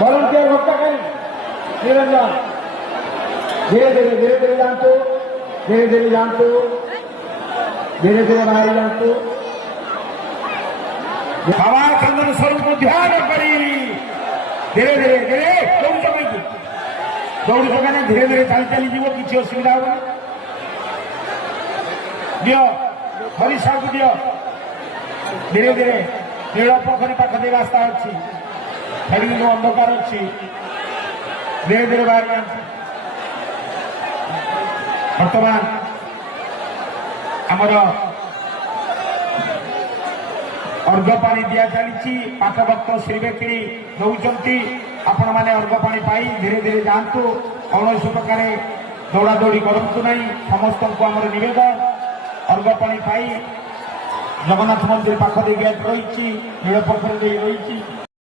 volunteer भक्ताखाली Niranjan धीरे जानतो धीरे बाहरी जानतो बाबा चंदन स्वरूप को ध्यान करी धीरे दौड़ मैंने धीरे चली जीव किसी असुविधा हो दियो हरिशा को दियो धीरे नील पोखरी पाखे रास्ता अच्छी फेरी अंधकार अच्छी धीरे बाहर बर्तमान आमर अर्घ पानी दिया चली पाठ भक्त श्री बेकड़ी दौरान आपण मैंने अर्घ पानी पाई धीरे जातु कौन प्रकार दौड़ा दौड़ी करूँ ना समस्त को आम नवेदन अर्घ पानी पाई जगन्नाथ मंदिर पाख रही नील पोखर रही